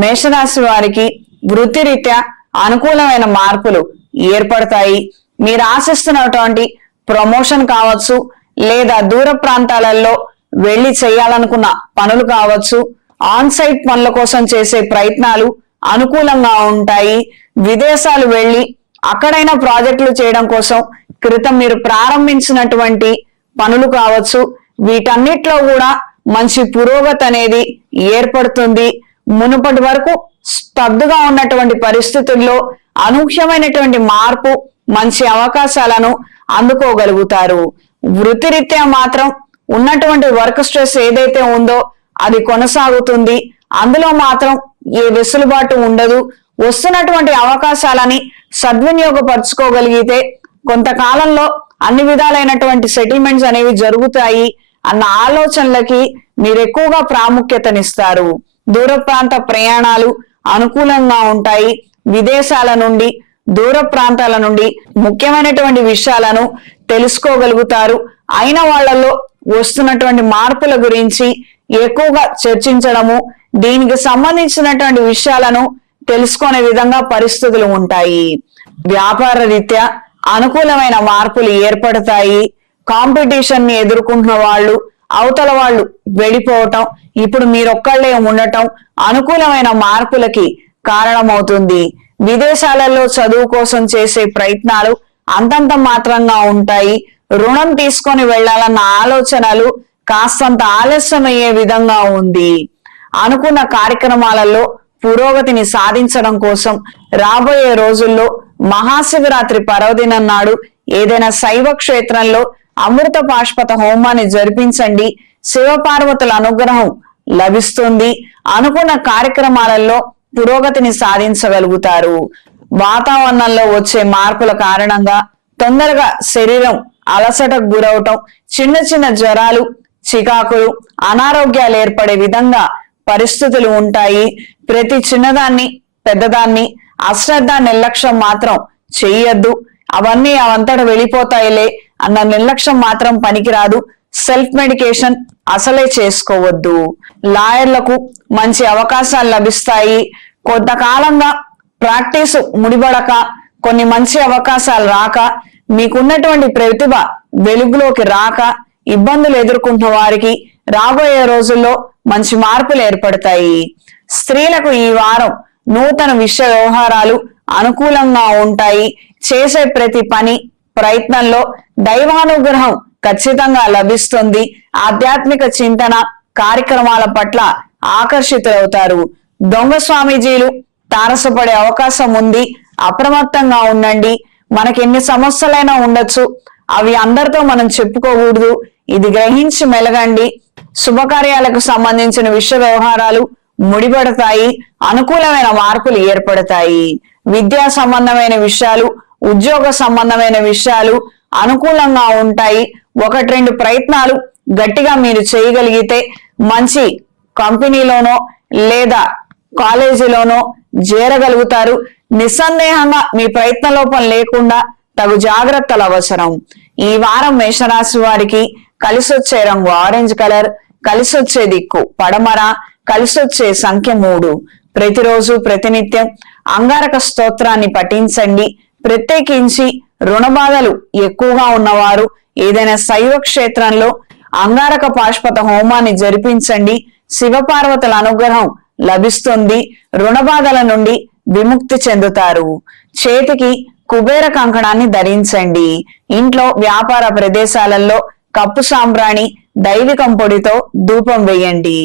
మేషరాశి వారికి వృత్తిరీత్యా అనుకూలమైన మార్పులు ఏర్పడతాయి. మీరు ఆశిస్తున్నటువంటి ప్రమోషన్ కావచ్చు, లేదా దూర ప్రాంతాలలో వెళ్లి చేయాలనుకున్న పనులు కావచ్చు, ఆన్ సైట్ పనుల కోసం చేసే ప్రయత్నాలు అనుకూలంగా ఉంటాయి. విదేశాలు వెళ్లి అక్కడైనా ప్రాజెక్టులు చేయడం కోసం క్రితం మీరు ప్రారంభించినటువంటి పనులు కావచ్చు, వీటన్నిటిలో కూడా మంచి పురోగతి అనేది ఏర్పడుతుంది. మునుపటి వరకు స్తబ్దుగా ఉన్నటువంటి పరిస్థితుల్లో అనూహ్యమైనటువంటి మార్పు, మంచి అవకాశాలను అందుకోగలుగుతారు. వృత్తిరీత్యా మాత్రం ఉన్నటువంటి వర్క్ స్ట్రెస్ ఏదైతే ఉందో అది కొనసాగుతుంది. అందులో మాత్రం ఏ వెసులుబాటు ఉండదు. వస్తున్నటువంటి అవకాశాలని సద్వినియోగపరచుకోగలిగితే కొంతకాలంలో అన్ని విధాలైనటువంటి సెటిల్మెంట్స్ అనేవి జరుగుతాయి అన్న ఆలోచనలకి మీరు ఎక్కువగా ప్రాముఖ్యతనిస్తారు. దూర ప్రాంత ప్రయాణాలు అనుకూలంగా ఉంటాయి. విదేశాల నుండి, దూర ప్రాంతాల నుండి ముఖ్యమైనటువంటి విషయాలను తెలుసుకోగలుగుతారు. అయిన వాళ్లలో వస్తున్నటువంటి మార్పుల గురించి ఎక్కువగా చర్చించడము, దీనికి సంబంధించినటువంటి విషయాలను తెలుసుకునే విధంగా పరిస్థితులు ఉంటాయి. వ్యాపార రీత్యా అనుకూలమైన మార్పులు ఏర్పడతాయి. కాంపిటీషన్ ని ఎదుర్కొంటున్న వాళ్ళు అవతల వాళ్ళు వెళ్ళిపోవటం, ఇప్పుడు మీరొక్కళ్ళే ఉండటం అనుకూలమైన మార్పులకి కారణమవుతుంది. విదేశాలలో చదువు కోసం చేసే ప్రయత్నాలు అంతంత మాత్రంగా ఉంటాయి. రుణం తీసుకొని వెళ్లాలన్న ఆలోచనలు కాస్తంత ఆలస్యమయ్యే విధంగా ఉంది. అనుకున్న కార్యక్రమాలలో పురోగతిని సాధించడం కోసం రాబోయే రోజుల్లో మహాశివరాత్రి పర్వదినం నాడు ఏదైనా శైవ క్షేత్రంలో అమృత పాష్పత హోమాన్ని జరిపించండి. శివపార్వతుల అనుగ్రహం లభిస్తుంది. అనుకున్న కార్యక్రమాలలో పురోగతిని సాధించగలుగుతారు. వాతావరణంలో వచ్చే మార్పుల కారణంగా తొందరగా శరీరం అలసటకు గురవటం, చిన్న చిన్న జ్వరాలు, చికాకులు, అనారోగ్యాలు ఏర్పడే విధంగా పరిస్థితులు ఉంటాయి. ప్రతి చిన్నదాన్ని పెద్దదాన్ని అశ్రద్ధ నిర్లక్ష్యం మాత్రం చెయ్యొద్దు. అవన్నీ అవంతట వెళ్ళిపోతాయిలే అన్న నిర్లక్ష్యం మాత్రం పనికిరాదు. సెల్ఫ్ మెడికేషన్ అసలే చేసుకోవద్దు. లాయర్లకు మంచి అవకాశాలు లభిస్తాయి. కొంతకాలంగా ప్రాక్టీసు ముడిపడక, కొన్ని మంచి అవకాశాలు రాక, మీకున్నటువంటి ప్రతిభ వెలుగులోకి రాక ఇబ్బందులు ఎదుర్కొంటున్న వారికి రాబోయే రోజుల్లో మంచి మార్పులు ఏర్పడతాయి. స్త్రీలకు ఈ వారం నూతన విషయ వ్యవహారాలు అనుకూలంగా ఉంటాయి. చేసే ప్రతి పని ప్రయత్నంలో దైవానుగ్రహం ఖచ్చితంగా లభిస్తుంది. ఆధ్యాత్మిక చింతన కార్యక్రమాల పట్ల ఆకర్షితులవుతారు. దొంగ స్వామీజీలు తారసపడే అవకాశం ఉంది. అప్రమత్తంగా ఉండండి. మనకి ఎన్ని సమస్యలైనా ఉండొచ్చు, అవి అందరితో మనం చెప్పుకోకూడదు. ఇది గ్రహించి మెలగండి. శుభకార్యాలకు సంబంధించిన విషయ వ్యవహారాలు ముడిపడతాయి. అనుకూలమైన మార్పులు ఏర్పడతాయి. విద్యా సంబంధమైన విషయాలు, ఉద్యోగ సంబంధమైన విషయాలు అనుకూలంగా ఉంటాయి. 1-2 ప్రయత్నాలు గట్టిగా మీరు చేయగలిగితే మంచి కంపెనీలోనో లేదా కాలేజీలోనో చేరగలుగుతారు. నిస్సందేహంగా మీ ప్రయత్న లోపం లేకుండా తగు జాగ్రత్తలు అవసరం. ఈ వారం మేషరాశి వారికి కలిసొచ్చే రంగు ఆరెంజ్ కలర్, కలిసొచ్చే దిక్కు పడమర, కలిసొచ్చే సంఖ్య 3. ప్రతిరోజు ప్రతినిత్యం అంగారక స్తోత్రాన్ని పఠించండి. ప్రత్యేకించి రుణ బాధలు ఎక్కువగా ఉన్నవారు ఏదైనా శైవ క్షేత్రంలో అంగారక పాష్పత హోమాన్ని జరిపించండి. శివపార్వతుల అనుగ్రహం లభిస్తుంది. రుణ బాధల నుండి విముక్తి చెందుతారు. చేతికి కుబేర కంకణాన్ని ధరించండి. ఇంట్లో వ్యాపార ప్రదేశాలలో కప్పు సాంబ్రాణి దైవికం పొడితో ధూపం వేయండి.